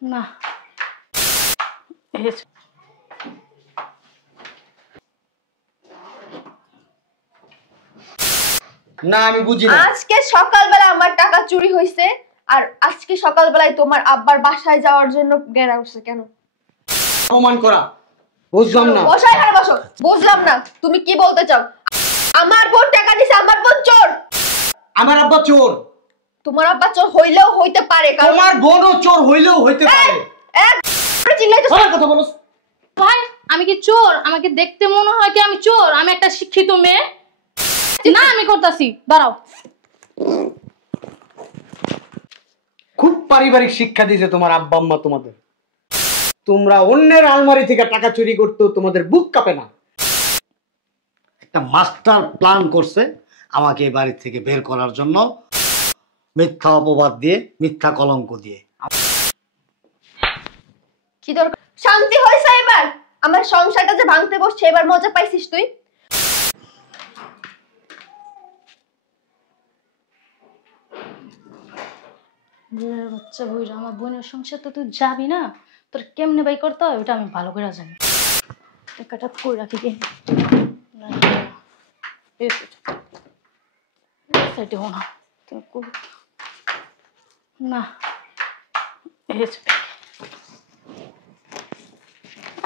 না না আমি বুঝি না। আজকে সকালবেলা আমার টাকা চুরি হয়েছে আর আজকে সকালবেলায় তোমার আব্বার বাসায় যাওয়ার জন্য গেরা উঠছে কেন? প্রমাণ করা। বুঝলাম না। বসো এখানে বসো। বুঝলাম না তুমি কি বলতে চাও? আমার বোন টাকা দিছে, আমার বোন চোর? আমার আব্বা চোর। তোমার আব্বা চোর হইলেও হইতে পারে, কারণ তোমার বোনও চোর হইলেও হইতে পারে। চিল্লাইতেছ কথা বলো ভাই। আমি কি চোর? আমাকে দেখতে মনে হয় কি আমি চোর? আমি একটা শিক্ষিত মেয়ে না? আমি করতেছি, দাঁড়াও। খুব পারিবারিক শিক্ষা দিয়েছে তোমার আব্বা আম্মা তোমাদের। তোমরা অন্যের আলমারি থেকে টাকা চুরি করতে তোমাদের বুক কাঁপে না। একটা মাস্টার প্ল্যান করছে আমাকে এই বাড়ি থেকে বের করার জন্য, মিথ্যা অপবাদ দিয়ে, মিথ্যা কলঙ্ক দিয়ে। কি দরকার? শান্তি হইছে এবার? আমার সংসারটা যে ভাঙতে বসছে এবার মজা পাইছিস তুই? বোনের বাচ্চা বইরা, আমার বোনের সংসার তো তুই যাবি না, তোর কেমনে বাই করতে হয় ওটা আমি ভালো করে জানি। টাকাটা কই রাখি গে না।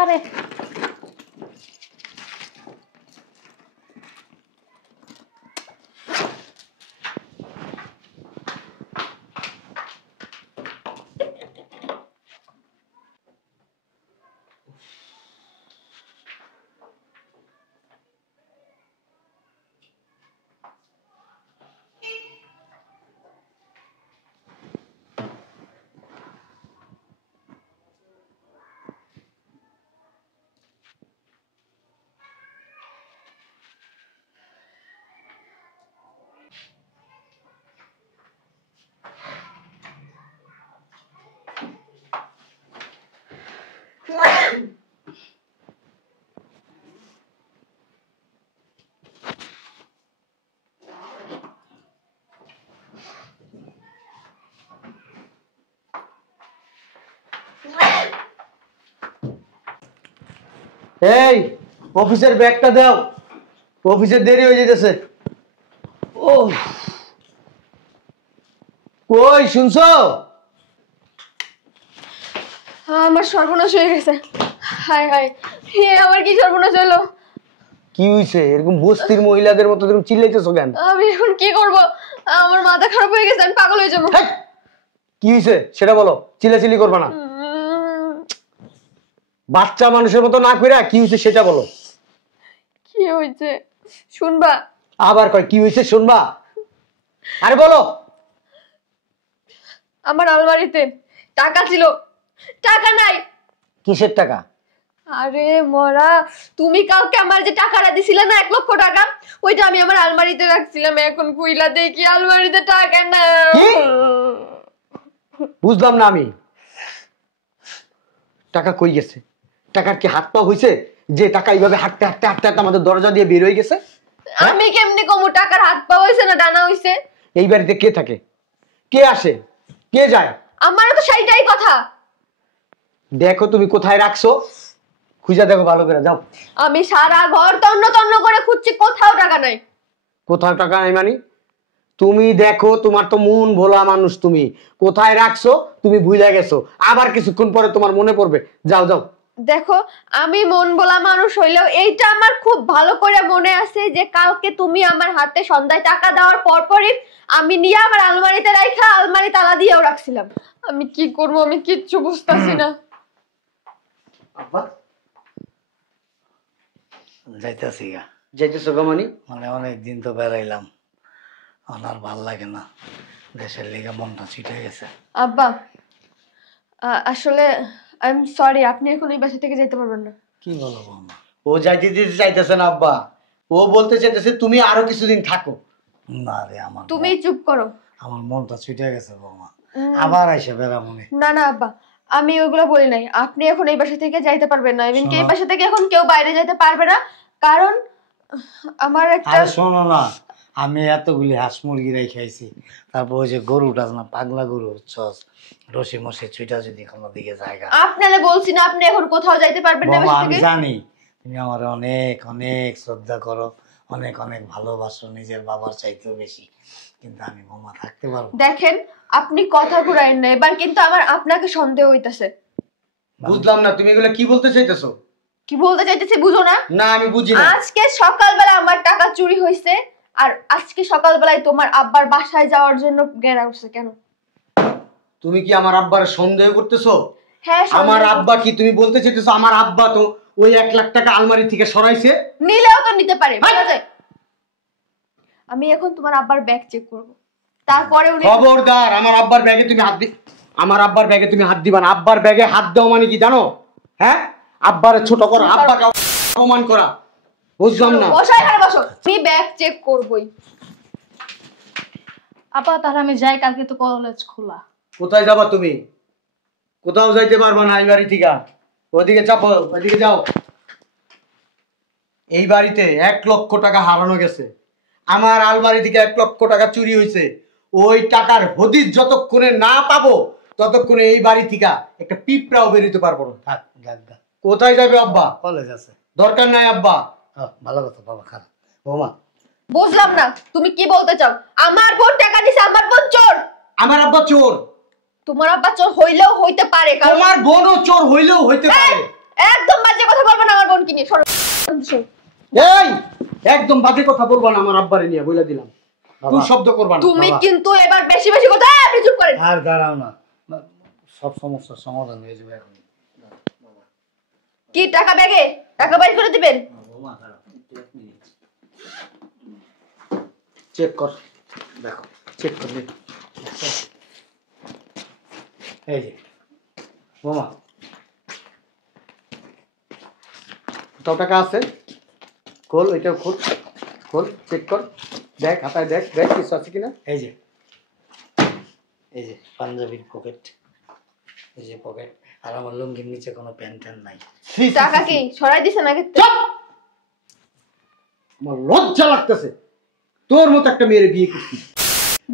আরে এই অফিসের ব্যাগটা দাও, অফিসের দেরি হয়ে যেতেছে। ও কই শুনছো? আমার সর্বনাশ হয়ে গেছে। হায় হায়, হে আমার কি সর্বনাশ হলো? কি হইছে? এরকম বস্তির মহিলাদের মতো তুমি চিল্লাইতেছো কেন? আমি এখন কি করব? আমার মাথা খারাপ হয়ে গেছে, আমি পাগল হয়ে যাবো। কি হইছে সেটা বলো, চিল্লাচিল্লি করবা না। বাচ্চা মানুষের মতো না কইরা কি হইছে সেটা বলো। কি হইছে শুনবা? আবার কয় কি হইছে শুনবা? আরে বলো। আমার আলমারিতে টাকা ছিল, টাকা নাই। কিসের টাকা? আরে মরা, তুমি কালকে আমার যে টাকাটা দিছিলে না 1 লক্ষ টাকা, ওইটা আমি আমার আলমারিতে রাখছিলাম। এখন কুইলা দেখি আলমারিতে টাকা নাই। বুঝলাম না আমি, টাকা কই গেছে? টাকার কি হাত পা হইছে যে টাকা এইভাবে হাঁটতে হাঁটতে হাঁটতে হাঁটতে আমাদের দরজা দিয়ে বের হয়ে গেছে? আমি কেমনে কমু টাকার হাত পা হইছে না ডানা হইছে? এই বাড়িতে কে থাকে, কে আসে, কে যায়? আমারও তো সেইটাই কথা। দেখো তুমি কোথায় রাখছো, খুঁজে দেখো ভালো করে, যাও। আমি সারা ঘর তন্ন তন্ন করে খুঁজছি, কোথাও টাকা নাই। কোথাও টাকা নাই মানে? তুমি দেখো, তোমার তো মন ভোলা মানুষ, তুমি কোথায় রাখছো তুমি ভুলে গেছো, আবার কিছুক্ষণ পরে তোমার মনে পড়বে। যাও যাও। দেখো, আমি মন বলা মানুষ হইলেও এইটা আমার খুব ভালো করে মনে আছে যে কালকে তুমি আমার হাতে সন্ধ্যায় টাকা দেওয়ার পরপরই আমি নিয়ে আমার আলমারিতে রাখা, আলমারি তালা দিয়েও রাখছিলাম। আমি কি করব, আমি কিচ্ছু বুঝতাছি না। আব্বা যাইতেছি গা। যাইতেছো গমানি? মানে অনেক দিন তো বেড়াইলাম, আর ভাল লাগে না, দেশের লেগে মনটা ছিটে গেছে। আব্বা আসলে আই এম সরি, আপনি এখন এই বাসা থেকে যেতে পারবেন না। কি বলো বৌমা? ও যাইতে দিতে চাইতেছে না আব্বা, ও বলতে চাইতেছে তুমি আরো কিছুদিন থাকো। না রে, আমার তুমি চুপ করো। আমার মনটা ছিটে গেছে বৌমা, আবার আইসে বেড়ামুনি। না না আব্বা, আমি ওইগুলো বলি নাই। আপনি এখন এই বাসা থেকে যাইতে পারবেন না, ইভেন কি এই বাসা থেকে এখন কেউ বাইরে যেতে পারবে না, কারণ আমার একটা। আরে শোনো না, আমি এতগুলি হাঁস মুরগি খাইছি, তারপর ওই যে গরুটা আছে না, পাগলা গরু চস রসি মসি ছুটা যদি কোনো দিকে জায়গা। আপনারে বলছি না আপনি এখন কোথাও যাইতে পারবেন না বৌমা, বাসা আমি থেকে? জানি তুমি আমার অনেক অনেক শ্রদ্ধা করো, অনেক অনেক ভালোবাসো, নিজের বাবার চাইতেও বেশি, কিন্তু আমি বৌমা থাকতে পারবো না। দেখেন আপনি কথা ঘুরাইন না, এবার কিন্তু আমার আপনাকে সন্দেহ হইতাছে। বুঝলাম না তুমি এগুলো কি বলতে চাইতেছো? কি বলতে চাইতেছি বুঝো না? না আমি বুঝি না। আজকে সকালবেলা আমার টাকা চুরি হয়েছে, আর আজকে সকালবেলায় তোমার আব্বার বাসায় যাওয়ার জন্য গেরা উঠছে কেন? তুমি কি আমার আব্বার সন্দেহ করতেছো? হ্যাঁ, আমার আব্বা কি তুমি বলতে চাইতেছো আমার আব্বা তো ওই 1 লাখ টাকা আলমারি থেকে সরাইছে? নিলেও তো নিতে পারে, বলা যায়। আমি এখন তোমার আব্বার ব্যাগ চেক করব, তারপরে উনি খবরদার আমার আব্বার ব্যাগে তুমি হাত আমার আব্বার ব্যাগে তুমি হাত দিবা না। আব্বার ব্যাগে হাত দাও মানে কি জানো? হ্যাঁ, আব্বারে ছোট করা, আব্বাকে অপমান করা, বুঝলাম না। বসো এখানে বসো, আমি ব্যাগ চেক করবই। আপা তাহলে আমি যাই, কালকে তো কলেজ খোলা। কোথায় যাবা তুমি? কোথাও যাইতে পারবা না এই বাড়ি থেকে। ওইদিকে চাপো, ওইদিকে যাও। এই বাড়িতে 1 লক্ষ টাকা হারানো গেছে। আমার আলমারি থেকে 1 লক্ষ টাকা চুরি হয়েছে। ওই টাকার হদিস যতক্ষণে না পাবো ততক্ষণে এই বাড়ি থেকে একটা পিঁপড়াও বেরোতে পারবো না। থাক যাক গা, কোথায় যাবে আব্বা? কলেজ আছে। দরকার নাই আব্বা। ভালো কথা বাবা, খারাপ বৌমা। বুঝলাম না তুমি কি বলতে চাও? আমার বোন টাকা দিছে, আমার বোন চোর? আমার আব্বা চোর? তোমার আব্বা চোর হইলেও হইতে পারে, কারণ তোমার বোনও চোর হইলেও হইতে পারে। একদম বাজে কথা বলবো না আমার বোনকে নিয়ে। সরো। এই একদম বাজে কথা বলবা না আমার আব্বারে নিয়ে, বলে দিলাম। তুই শব্দ করবা না। তুমি বাবা। কিন্তু এবার বেশি বেশি কথা, আপনি চুপ করেন। আর দাঁড়াও না, সব সমস্যার সমাধান হয়ে যাবে এখন। কি টাকা ব্যাগে? টাকা বাইর করে দিবেন? বৌমা দাঁড়াও, একটু 1 মিনিট। চেক কর, দেখো চেক কর। এই যে বৌমা, কত টাকা আছে? খোল, ওইটাও খোল, খোল চেক কর, দেখ হাতায় দেখ, দেখ কিছু আছে কিনা। এই যে পাঞ্জাবির পকেট, এই যে পকেট, আর আমার লুঙ্গির নিচে কোনো প্যান্ট ট্যান্ট নাই। টাকা কি সরাই দিছে নাকি? চুপ! আমার লজ্জা লাগতেছে, তোর মতো একটা মেয়ের বিয়ে করছিস।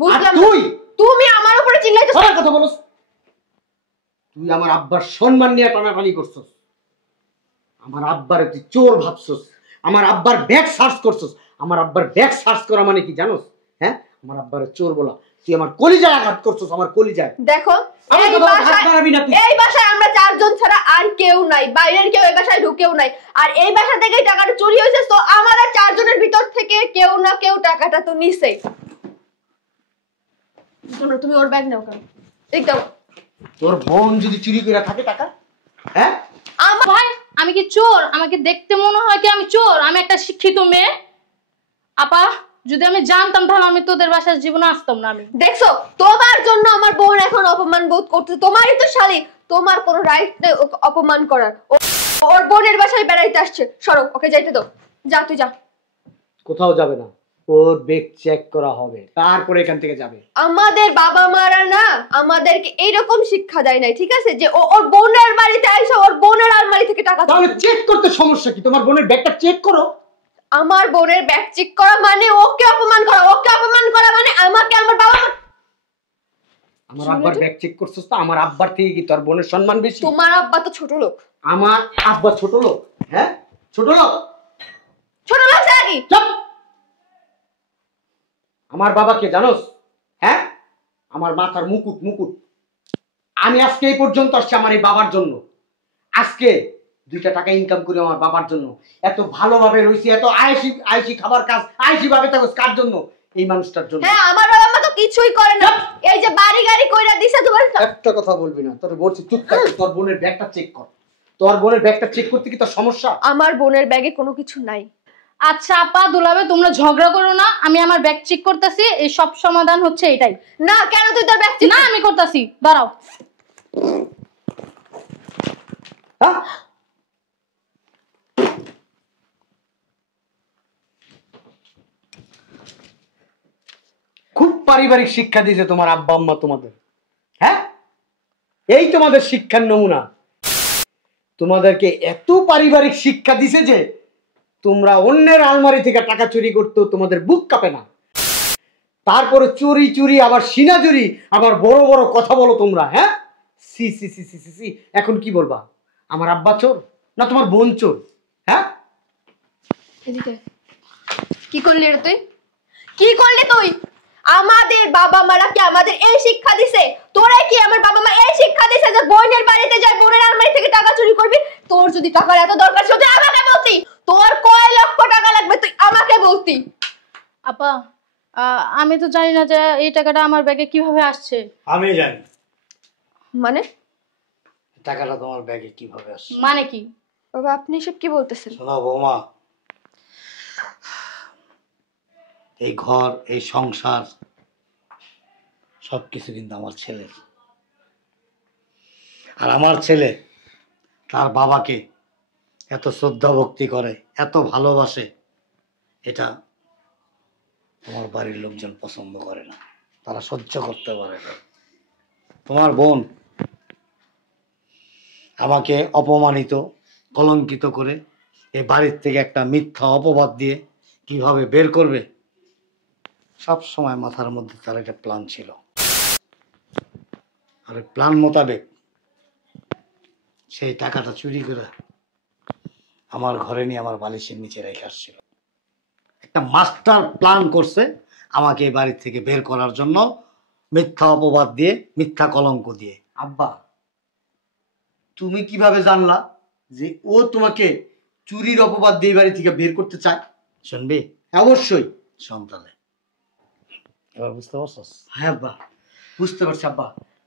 বুঝলাম না। তুই তুমি আমার উপরে চিল্লাইতেছো? সবার কথা বলছ। তুই আমার আব্বার সম্মান নিয়ে টানাটানি করছস। আমার আব্বারে তুই চোর ভাবছস। আমার আব্বার ব্যাগ সার্চ করছস। আমার আব্বার ব্যাগ সার্চ করা মানে কি জানোস? হ্যাঁ, আমার আব্বারে চোর বলা। তুই আমার কলিজায় আঘাত করছস, আমার কলিজায়। দেখো আমার এই কথা হাত বাসায়, বাড়াবি না তুই। এই বাসায় আমরা 4 জন ছাড়া আর কেউ নাই, বাইরের কেউ এই বাসায় ঢুকেও নাই। আর এই বাসা থেকেই টাকাটা চুরি হয়েছে, তো আমাদের 4 জনের ভিতর থেকে কেউ না কেউ টাকাটা তো নিছে। শোনো, তুমি ওর ব্যাগ নাও কেন? ঠিক দাও। তোর বোন যদি চুরি করে থাকে টাকা, হ্যাঁ? আমার ভাই আমি কি চোর? আমাকে দেখতে মনে হয় কি আমি চোর? আমি একটা শিক্ষিত মেয়ে। আপা যদি আমি জানতাম তাহলে আমি তোদের বাসার জীবনে আসতাম না। আমি দেখছো, তোমার জন্য আমার বোন এখন অপমান বোধ করছে। তোমারই তো শালী, তোমার কোনো রাইট নেই ওকে অপমান করার। ওর বোনের বাসায় বেড়াইতে আসছে, সরো ওকে যাইতে দাও। যা তুই যা। কোথাও যাবে না, ওর ব্যাগ চেক করা হবে, তারপরে এখান থেকে যাবে। আমাদের বাবা মারা না আমাদেরকে এইরকম শিক্ষা দেয় নাই, ঠিক আছে? যে ওর বোনের বাড়িতে আইসা ওর বোনের আলমারি থেকে টাকা তাহলে তুলছে। চেক করতে সমস্যা কি? তোমার বোনের ব্যাগটা চেক করো। আমার বোনের ব্যাগ চেক করা মানে ওকে অপমান করা, ওকে অপমান করা মানে আমাকে আমার বাবা মা। আমার আব্বার ব্যাগ চেক করছস তো? আমার আব্বার থেকে কি তোর বোনের সম্মান বেশি? তোমার আব্বা তো ছোট লোক। আমার আব্বা ছোট লোক? হ্যাঁ, ছোট লোক? ছোট লোক ছাড়া কি? চুপ! আমার বাবা কে জানোস? হ্যাঁ, আমার মাথার মুকুট, মুকুট। আমি আজকে এই পর্যন্ত আসছি আমার এই বাবার জন্য। আজকে 2টা টাকা ইনকাম করে আমার বাবার জন্য এত ভালোভাবে রয়েছি, এত আয়েসি আয়েসি খাবার কাজ আয়েসি ভাবে থাকস কার জন্য? এই মানুষটার জন্য। হ্যাঁ, আমার বাবা মা তো কিছুই করে না। এই যে বাড়ি গাড়ি কইরা দিছে তোমার। একটা কথা বলবি না, তোর বলছি চুপ থাক। তোর বোনের ব্যাগটা চেক কর। তোর বোনের ব্যাগটা চেক করতে কি তোর সমস্যা? আমার বোনের ব্যাগে কোনো কিছু নাই। আচ্ছা আপা দুলাবে, তোমরা ঝগড়া করো না। আমি আমার ব্যাগ চেক করতেছি, এই সব সমাধান হচ্ছে এটাই। না, কেন তুই তোর ব্যাগ চেক? না আমি করতেছি, দাঁড়াও। হ্যাঁ, খুব পারিবারিক শিক্ষা দিয়েছে তোমার আব্বা আম্মা তোমাদের। হ্যাঁ, এই তোমাদের শিক্ষার নমুনা। তোমাদেরকে এত পারিবারিক শিক্ষা দিছে যে তোমরা অন্যের আলমারি থেকে টাকা চুরি করতেও তোমাদের বুক কাঁপে না। তারপরে চুরি চুরি আবার সিনা চুরি আবার বড় বড় কথা বলো তোমরা। হ্যাঁ, সি সি সি সি সি সি। এখন কি বলবা, আমার আব্বা চোর না তোমার বোন চোর? হ্যাঁ, এদিকে কি করলি রে তুই? কি করলি তুই? আমাদের বাবা মারা কি আমাদের এই শিক্ষা দিছে? তোরা কি আমার বাবা মা এই শিক্ষা দিছে যে বোনের বাড়িতে যায় বোনের আলমারি থেকে টাকা চুরি করবি? তোর যদি টাকার এত দরকার ছিল তুই আমাকে বলতি। তোর কয় লক্ষ টাকা লাগবে তুই আমাকে বলতি। আপা আমি তো জানি না যে এই টাকাটা আমার ব্যাগে কিভাবে আসছে। আমি জানি মানে টাকাটা তোমার ব্যাগে কিভাবে আসছে। মানে কি বাবা আপনি সব কি বলতেছেন? শোনো বৌমা, এই ঘর, এই সংসার সবকিছু কিন্তু আমার ছেলের। আর আমার ছেলে তার বাবাকে এত শ্রদ্ধা ভক্তি করে, এত ভালোবাসে, এটা তোমার বাড়ির লোকজন পছন্দ করে না, তারা সহ্য করতে পারে না। তোমার বোন আমাকে অপমানিত, কলঙ্কিত করে এই বাড়ির থেকে একটা মিথ্যা অপবাদ দিয়ে কিভাবে বের করবে, সব সময় মাথার মধ্যে তার একটা প্ল্যান ছিল। আর ওই প্ল্যান মোতাবেক সেই টাকাটা চুরি করে আমার ঘরে নিয়ে আমার বালিশের নিচে রেখে আসছিল। একটা মাস্টার প্ল্যান করছে আমাকে এই বাড়ির থেকে বের করার জন্য, মিথ্যা অপবাদ দিয়ে, মিথ্যা কলঙ্ক দিয়ে। আব্বা তুমি কিভাবে জানলা যে ও তোমাকে চুরির অপবাদ দিয়ে বাড়ি থেকে বের করতে চায়? শুনবি? অবশ্যই। শোন তাহলে, এবার বুঝতে পারছস? হ্যাঁ আব্বা, বুঝতে পারছি আব্বা।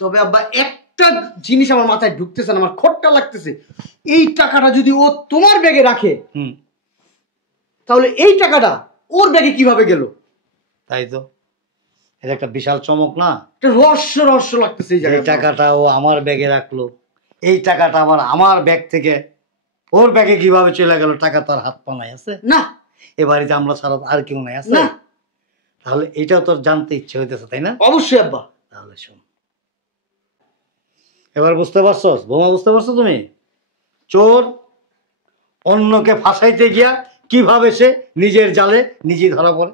তবে আব্বা একটা জিনিস আমার মাথায় ঢুকতেছে না, আমার খটকা লাগতেছে। এই টাকাটা যদি ও তোমার ব্যাগে রাখে তাহলে এই টাকাটা ওর ব্যাগে কিভাবে গেল? তাই তো, এটা একটা বিশাল চমক না? একটা রহস্য রহস্য লাগতেছে। এই এই জায়গায় টাকাটা ও আমার ব্যাগে রাখলো, এই টাকাটা আবার আমার ব্যাগ থেকে ওর ব্যাগে কিভাবে চলে গেল? টাকা তার হাত পা নাই আছে না, এ বাড়িতে আমরা ছাড়া আর কেউ নাই আছে না। তাহলে এটাও তোর জানতে ইচ্ছে হইতেছে, তাই না? অবশ্যই আব্বা। তাহলে শোন, এবার বুঝতে পারছস বৌমা? বুঝতে পারছো তুমি? চোর অন্যকে ফাঁসাইতে গিয়া কিভাবে সে নিজের জালে নিজেই ধরা পড়ে।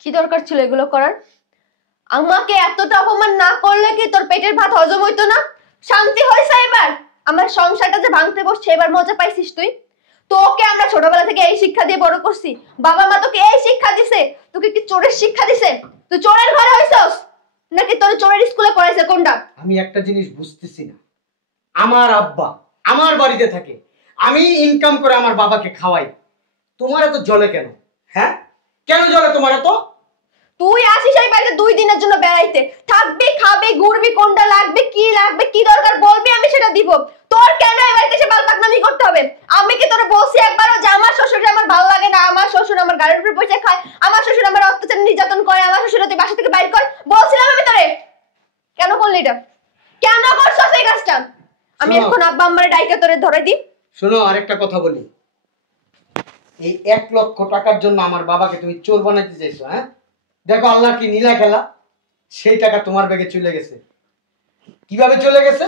কি দরকার ছিল এগুলো করার? আমাকে এতটা অপমান না করলে কি তোর পেটের ভাত হজম হইতো না? শান্তি হয়েছে এবার? আমার সংসারটা যে ভাঙতে বসছে এবার মজা পাইছিস তুই? তোকে আমরা ছোটবেলা থেকে এই শিক্ষা দিয়ে বড় করছি, বাবা মা তোকে এই শিক্ষা দিছে। তোকে কি চোরের শিক্ষা দিছে? তুই চোরের ঘরে হইছস নাকি তোর চোরের স্কুলে পড়াইছে? কোনটা? আমি একটা জিনিস বুঝতেছি না, আমার আব্বা আমার বাড়িতে থাকে, আমি ইনকাম করে আমার বাবাকে খাওয়াই, তোমার এত জলে কেন? হ্যাঁ, কেন জলে তোমার এত? তুই আসিস এই বাড়িতে 2 দিনের জন্য বেড়াইতে, থাকবি, খাবি, ঘুরবি, কোনটা লাগবে, কি দরকার বলবি, আমি সেটা দিব। তোর কেন এই বাড়িতে এসে বালপাকনামি করতে হবে? আমি কি তোরে বলছি একবারও যে আমার শ্বশুর আমার ভালো লাগে না? আমার শ্বশুর আমার গাড়ির উপরে বসে খায়, আমার শ্বশুর আমার অত্যাচার নির্যাতন করে, আমার শ্বশুর তুই বাসা থেকে বাইর কর। বলছিলাম আমি তোরে, কেন করলি এটা? কেন করছস এই কাজটা? আমি এখন আব্বা আম্মারে ডাইকা তোরে ধরে দিই। শোনো, আরেকটা কথা বলি, এই 1 লক্ষ টাকার জন্য আমার বাবাকে তুমি চোর বানাইতে চাইছো? হ্যাঁ, দেখো আল্লাহর কি নীলা খেলা, সেই টাকা তোমার ব্যাগে চলে গেছে। কিভাবে চলে গেছে?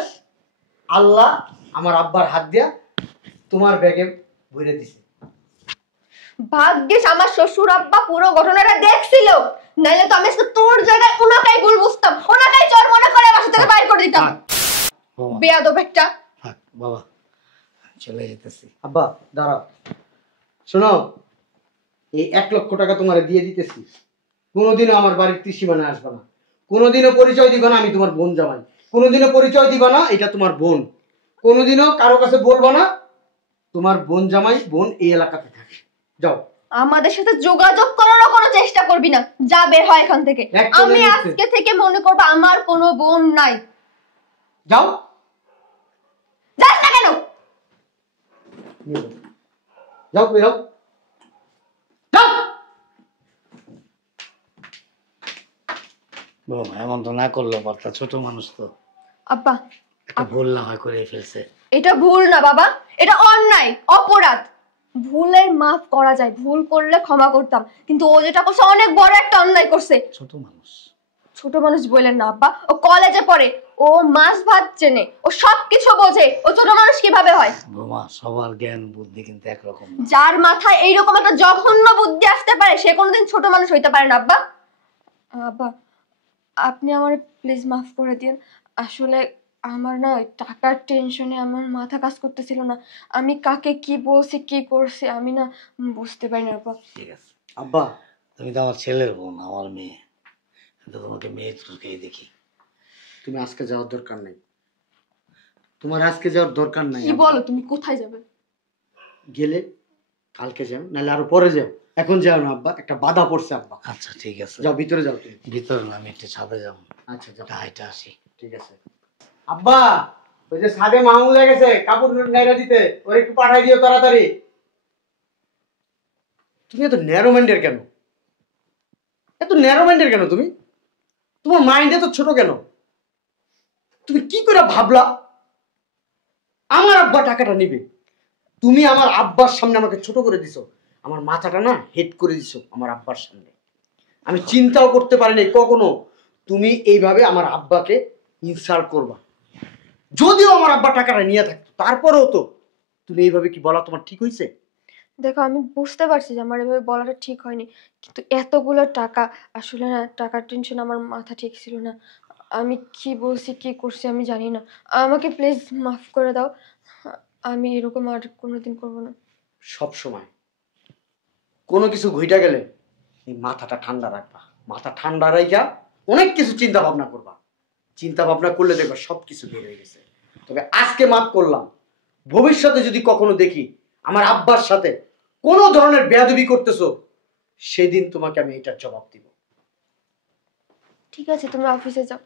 আল্লাহ আমার আব্বার হাত দিয়া তোমার ব্যাগে ভরে দিছে। ভাগ্যিস আমার শ্বশুর আব্বা পুরো ঘটনাটা দেখছিল, নাইলে তো আমি তোর জায়গায় ওনাকেই ভুল বুঝতাম, ওনাকেই চোর মনে করে বাসা থেকে বাইর করে দিতাম। বেয়াদব একটা। বাবা চলে যেতেছি। আব্বা দাঁড়াও, শোনো, এই 1 লক্ষ টাকা তোমার দিয়ে দিতেছি, কোনোদিনও আমার বাড়ির ত্রিসীমানে আসবে না, কোনোদিনও পরিচয় দিবা না আমি তোমার বোন জামাই, কোনোদিনও পরিচয় দিবা না এটা তোমার বোন, কোনোদিনও কারো কাছে বলবা না তোমার বোন জামাই বোন এই এলাকাতে থাকে। যাও। আমাদের সাথে যোগাযোগ করারও কোনো চেষ্টা করবি না, যা বের হয় এখান থেকে। আমি আজকে থেকে মনে করব আমার কোনো বোন নাই। যাও। যাস না কেন? যাও বেরো, যাও। বাবা এমন তো না করলেও পারতা, ছোট মানুষ তো। আব্বা একটা ভুল না হয় করে ফেলছে। এটা ভুল না বাবা, এটা অন্যায়, অপরাধ। ভুলের মাফ করা যায়, ভুল করলে ক্ষমা করতাম, কিন্তু ও যেটা করছে অনেক বড় একটা অন্যায় করছে। ছোট মানুষ। ছোট মানুষ বললেন না আব্বা, ও কলেজে পড়ে, ও মাছ ভাত চেনে, ও সবকিছু বোঝে, ও ছোট মানুষ কিভাবে হয়? বোমা, সবার জ্ঞান বুদ্ধি কিন্তু একরকম না। যার মাথায় এইরকম একটা জঘন্য বুদ্ধি আসতে পারে সে কোনোদিন ছোট মানুষ হইতে পারে না আব্বা। আব্বা, আপনি আমার প্লিজ মাফ করে দিন। আসলে আমার না ওই টাকার টেনশনে আমার মাথা কাজ করতেছিল না। আমি কাকে কি বলছি কি করছি আমি না বুঝতে পারি না আব্বা। ঠিক আছে, আব্বা, তুমি তো আমার ছেলের বোন, আমার মেয়ে, কিন্তু তোমাকে মেয়ে চোখেই দেখি। তুমি আজকে যাওয়ার দরকার নেই, তোমার আজকে যাওয়ার দরকার নাই। কি বলো, তুমি কোথায় যাবে? গেলে কালকে যাও, নাহলে আরো পরে যাও। এখন যাও না আব্বা, একটা বাধা পড়ছে আব্বা। আচ্ছা ঠিক আছে, যাও, ভিতরে যাও তুমি। ভিতরে না, আমি একটু ছাদে যাবো। আচ্ছা যাও, হাইটা আসি। ঠিক আছে। আব্বা, ওই যে ছাদে মামু হয়ে গেছে কাপড় নাইরা দিতে, ওর একটু পাঠাই দিও তাড়াতাড়ি। তুমি এত ন্যারো মাইন্ডের কেন? এত ন্যারো মাইন্ডের কেন তুমি? তোমার মাইন্ড এত ছোট কেন? তুমি কি করে ভাবলা আমার আব্বা টাকাটা নিবে? তুমি আমার আব্বার সামনে আমাকে ছোট করে দিছো, আমার মাথাটা না হেড করে দিছো আমার আব্বার সামনে। আমি চিন্তাও করতে পারিনি কখনো তুমি এইভাবে আমার আব্বাকে ইনসাল্ট করবা। যদিও আমার আব্বা টাকাটা নিয়ে থাকতো, তারপরেও তো তুমি এইভাবে কি বলা তোমার ঠিক হয়েছে? দেখো, আমি বুঝতে পারছি যে আমার এভাবে বলাটা ঠিক হয়নি, কিন্তু এতগুলো টাকা আসলে না, টাকার টেনশন আমার মাথা ঠিক ছিল না। আমি কি বলছি কি করছি আমি জানি না। আমাকে প্লিজ মাফ করে দাও। আমি এরকম আর কোনোদিন করবো না। সব সময় কোনো কিছু ঘইটা গেলে এই মাথাটা ঠান্ডা রাখবা। মাথা ঠান্ডা রাখা অনেক কিছু চিন্তা ভাবনা করবা। চিন্তা ভাবনা করলে দেখবা সব কিছু বের হয়ে গেছে। তবে আজকে মাফ করলাম, ভবিষ্যতে যদি কখনো দেখি আমার আব্বার সাথে কোনো ধরনের বেয়াদবি করতেছো, সেদিন তোমাকে আমি এটার জবাব দিব। ঠিক আছে, তুমি অফিসে যাও।